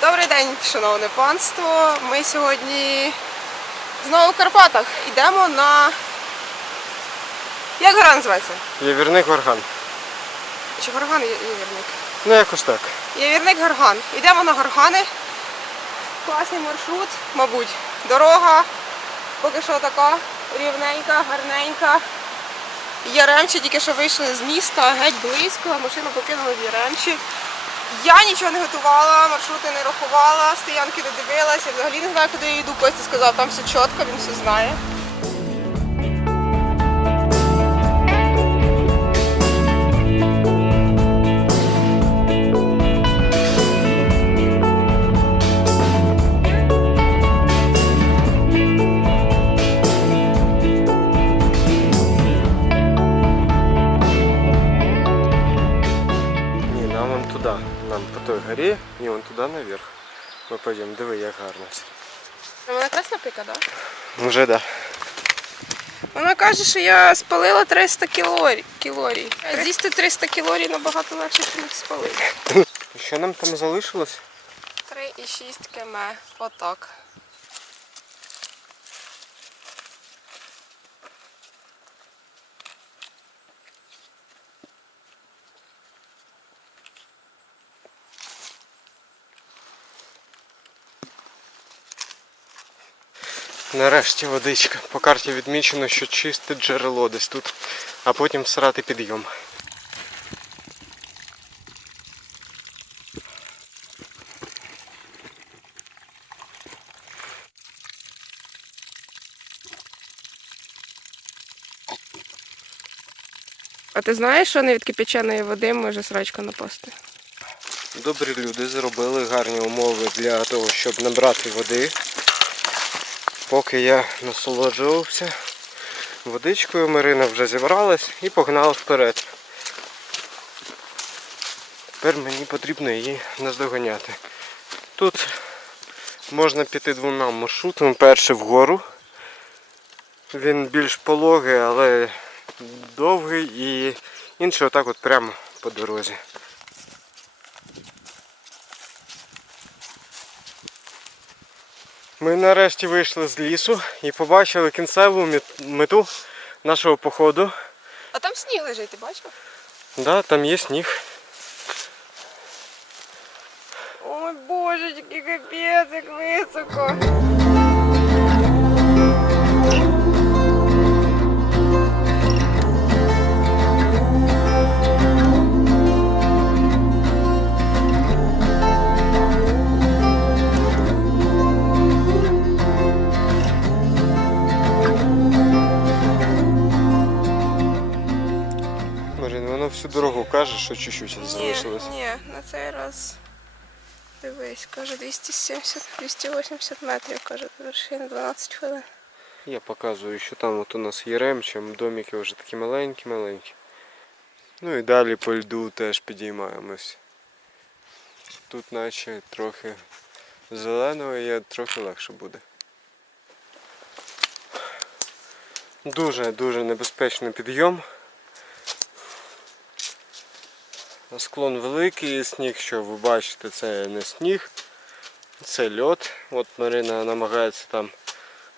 Добрий день, шановне панство. Ми сьогодні знову в Карпатах. Йдемо на. Як гора називається? Явірник Горган. Чи горган є явірник? Ну якось так. Явірник горган. Йдемо на горгани. Класний маршрут, мабуть. Дорога поки що така рівненька, гарненька. Яремчі тільки що вийшли з міста, геть близько, машину покинули в Яремчі. Я нічого не готувала, маршрути не рахувала, стоянки не дивилася, взагалі не знаю, куди я йду. Костя сказав, там все чітко, він все знає. Нам туди. Нам по той горі і вон туди наверх. Ми підемо, диви, як гарно. все. Вона красна пика, так? Вже да. Вона каже, що я спалила 300 кілорій. кілорій. А з'їсти 300 кілорій набагато легше, ніж спалити. Що нам там залишилось? 3,6 км. Отак. Нарешті водичка. По карті відмічено, що чисте джерело десь тут, а потім срати підйом. А ти знаєш, що не від кипяченої води може срачка напасти? Добрі люди зробили гарні умови для того, щоб набрати води. Поки я насолоджувався водичкою, Марина вже зібралась і погнала вперед. Тепер мені потрібно її наздоганяти. Тут можна піти двома маршрутами. Перший вгору. Він більш пологий, але довгий і інший отак от прямо по дорозі. Ми нарешті вийшли з лісу і побачили кінцеву мету нашого походу. А там сніг лежить, ти бачив? Да, там є сніг. Ой, божечки, капець, як високо. На раз. Дивись, каже 270-280 метрів, каже, до вершини 12 хвилин. Я показую, що там от у нас є ремчем, домики вже такі маленькі-маленькі. Ну і далі по льду теж підіймаємось. Тут наче трохи зеленого є, трохи легше буде. Дуже-дуже небезпечний підйом. Склон великий, сніг, що ви бачите, це не сніг, це льод. От Марина намагається там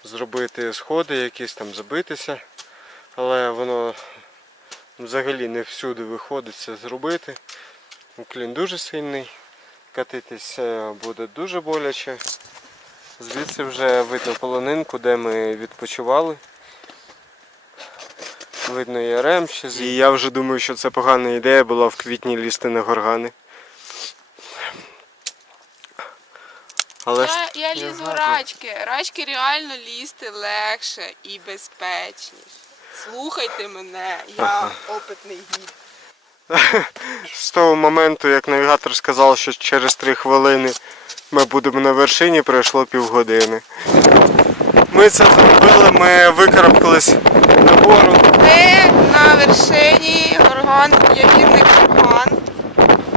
зробити сходи, якісь там забитися, але воно взагалі не всюди виходить це зробити. Уклін дуже сильний, катитися буде дуже боляче. Звідси вже видно полонинку, де ми відпочивали. Видно Яремче. І я вже думаю, що це погана ідея була в квітні лізти на горгани. Але ж Я, я лізу гарно. рачки. Рачки реально лізти легше і безпечніше. Слухайте мене, я опитний гід. з того моменту, як навігатор сказав, що через 3 хвилини ми будемо на вершині, пройшло півгодини. Ми це зробили, ми викарабкались нагору. Ми на вершині горган, явірник горган.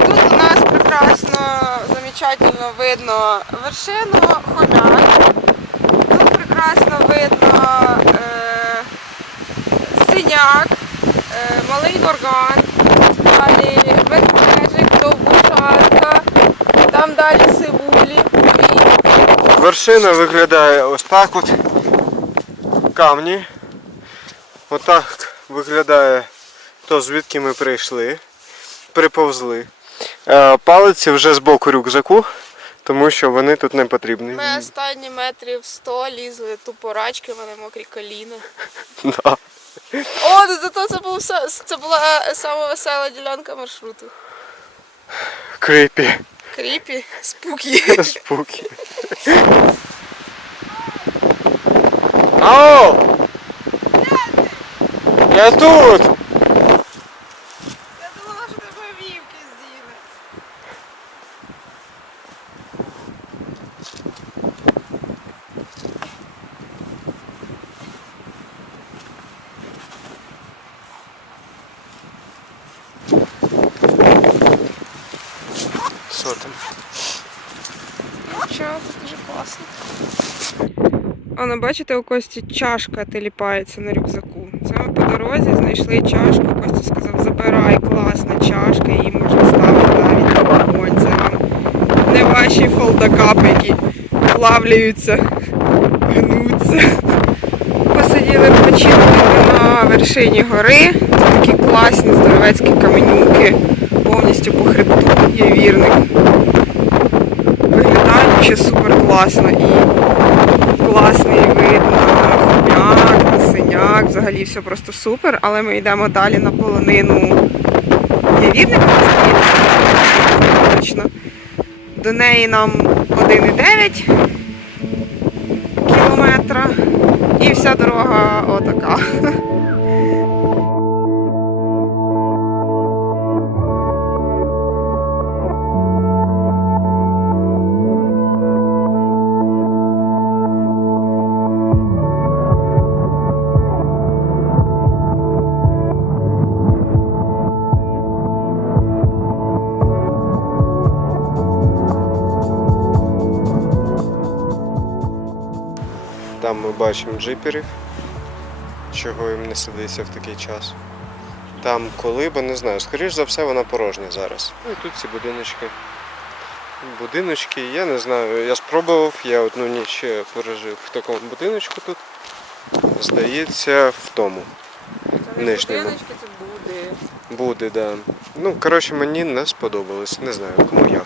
Тут у нас прекрасно, замечательно видно вершину хомяк. Тут прекрасно видно е, синяк, е, малий горган, далі ведмежик, довбушанка, там далі сивулі. Вершина виглядає ось так от. Камні. Отак виглядає то, звідки ми прийшли. Приповзли. Е, Палиці вже з боку рюкзаку, тому що вони тут не потрібні. Ми останні метрів 100 лізли тупо рачки, в мене мокрі коліна. Да. О, ну зато це був це була сама весела ділянка маршруту. Крипі. Кріпі, спукі. Спуки. Ау! Я тут! Я думала, що тебе вівки з'їли. Що там? Нічого, це дуже класно. Воно, бачите, у Кості чашка теліпається на рюкзаку. Знайшли чашку. Костя сказав, забирай, класна чашка, її можна ставити навіть на вогонь. Це не ваші фолдакапи, які плавляються, гнуться. Посиділи почили на вершині гори. Тут такі класні здоровецькі каменюки, повністю по хребту є вірник виглядає ще супер класно і класний вид на хомяк, синяк, взагалі все просто супер, але ми йдемо далі на полонину Явірник, точно. До неї нам 1,9 кілометра і вся дорога отака. Бачимо джиперів, чого їм не сидиться в такий час. Там колиба, не знаю, скоріш за все вона порожня зараз. Ну і тут ці будиночки. Будиночки, я не знаю, я спробував, я одну ніч пережив в такому будиночку тут. Здається, в тому. Нижньому. це буде. Буде, да. Ну, коротше, мені не сподобалось. Не знаю, кому як.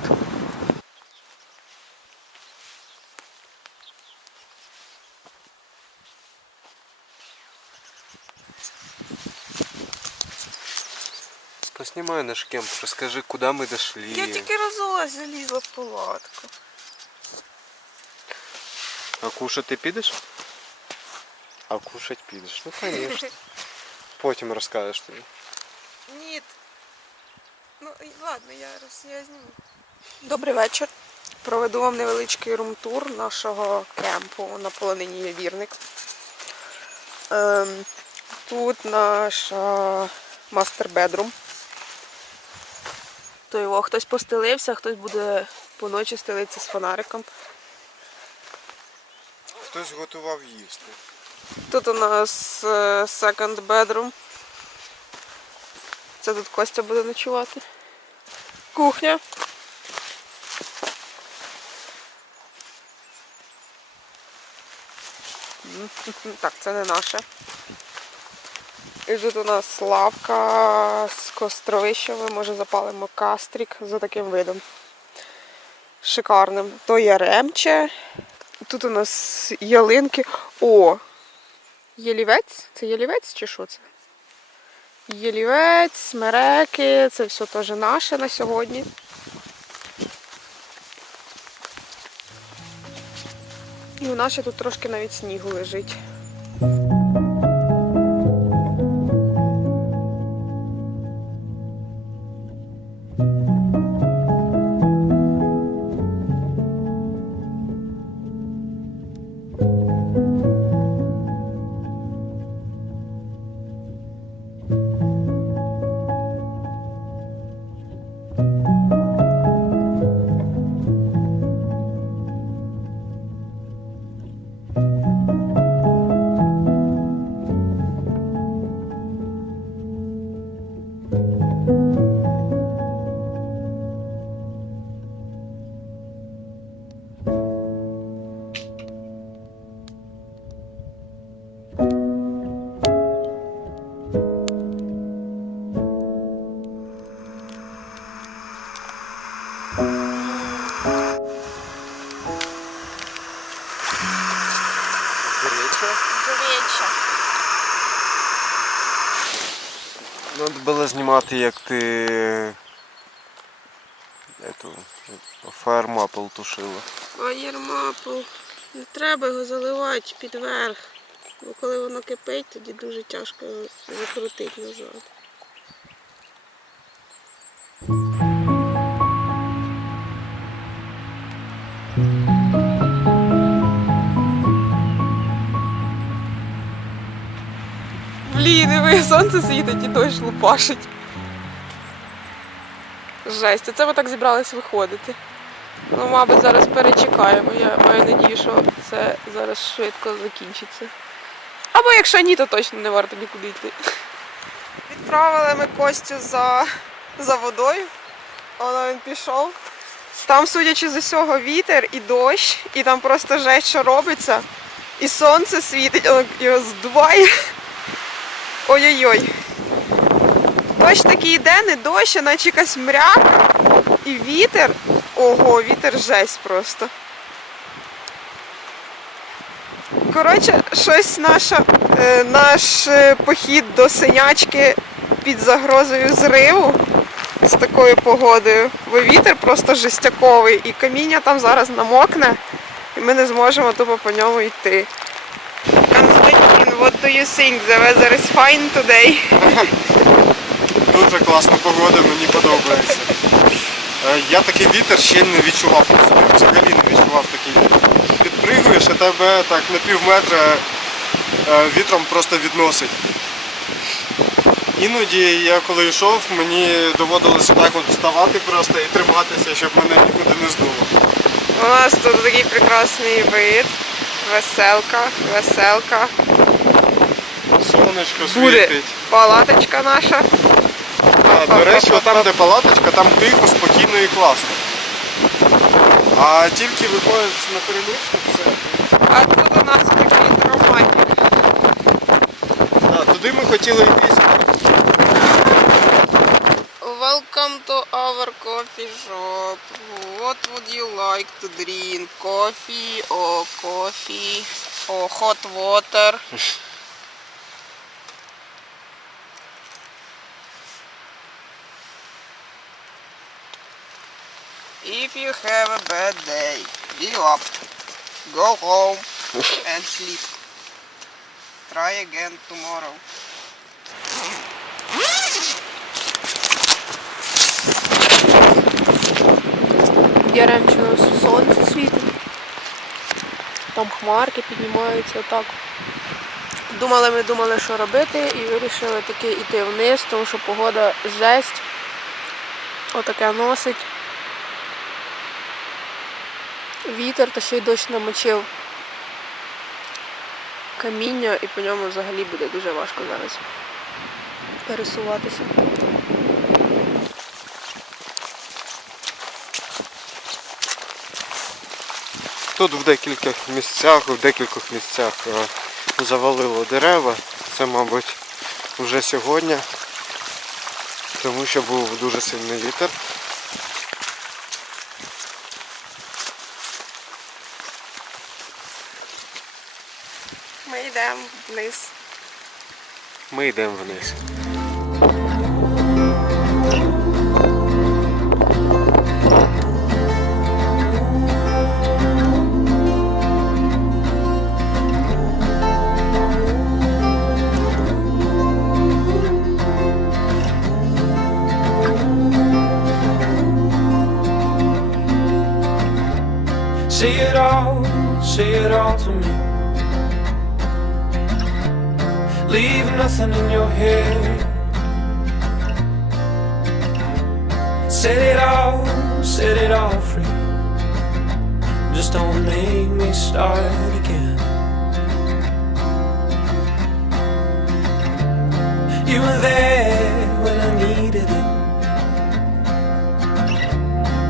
Поснімай наш кемп, розкажи, куди ми дошли. Я тільки разок залізла в палатку. А кушать ти підеш? А кушать підеш. Ну, звісно. Потім розкажеш тобі. Ні. Ну ладно, я роз я зніму. Добрий вечір. Проведу вам невеличкий рум-тур нашого кемпу на полонині Явірник. Ем, тут наш мастер-бедрум. То його хтось постелився, хтось буде поночі стелитися з фонариком. Хтось готував їсти. Тут у нас е, second bedroom. Це тут Костя буде ночувати. Кухня. Так, це не наше. І тут у нас лавка з костровищами, може запалимо кастрік за таким видом. Шикарним. То яремче. Тут у нас ялинки. О! Єлівець? Це єлівець чи що це? Єлівець, смереки, це все теж наше на сьогодні. І у нас ще тут трошки навіть снігу лежить. Надо було знімати, як ти эту, фаермапл тушила. Фаєрмапл. Не треба його заливати під верх. Бо коли воно кипить, тоді дуже тяжко закрутити назад. Блін, диви, сонце світить і дощ лупашить. Жесть, оце ми так зібрались виходити. Ну, мабуть, зараз перечекаємо. Я маю надію, що це зараз швидко закінчиться. Або якщо ні, то точно не варто нікуди йти. Відправили ми Костю за, за водою. Воно він пішов. Там, судячи з усього, вітер і дощ, і там просто жесть, що робиться. І сонце світить, воно його здуває. Ой-ой-ой. Дощ такий йде, не дощ, а наче якась мряка. І вітер. Ого, вітер жесть просто. Коротше, щось наша, е, наш е, похід до синячки під загрозою зриву з такою погодою. Бо вітер просто жестяковий і каміння там зараз намокне, і ми не зможемо тупо по ньому йти. What do you think? The weather is fine today. Дуже класна погода, мені подобається. Е, Я такий вітер ще не відчував. Взагалі не відчував такий вітер. Підпригуєш, а тебе так на пів метра е, вітром просто відносить. Іноді я коли йшов, мені доводилося так от вставати просто і триматися, щоб мене нікуди не здуло. У нас тут такий прекрасний вид. Веселка, веселка. Сонечко Буде світить. палаточка наша. А, до речі, там, де палаточка, там тихо, спокійно і класно. А тільки виходиш на перемичку, все. А тут у нас такий. А, туди ми хотіли йти. Welcome to our coffee shop. What would you like to drink? Coffee or coffee or hot water? If you have a bad day, give up. Go home and sleep. Try again tomorrow. Яремчино сонце світить. Там хмарки піднімаються так. Думали, ми думали, що робити, і вирішили таки йти вниз, тому що погода жесть. Отаке носить. Вітер та ще й дощ намочив каміння і по ньому взагалі буде дуже важко зараз пересуватися. Тут в декількох місцях, в декількох місцях е, завалило дерева. Це, мабуть, вже сьогодні, тому що був дуже сильний вітер. Ми йдемо вниз. Ми йдемо вниз. Set it all, set it all free. Just don't make me start again. You were there when I needed it.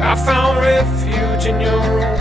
I found refuge in your room.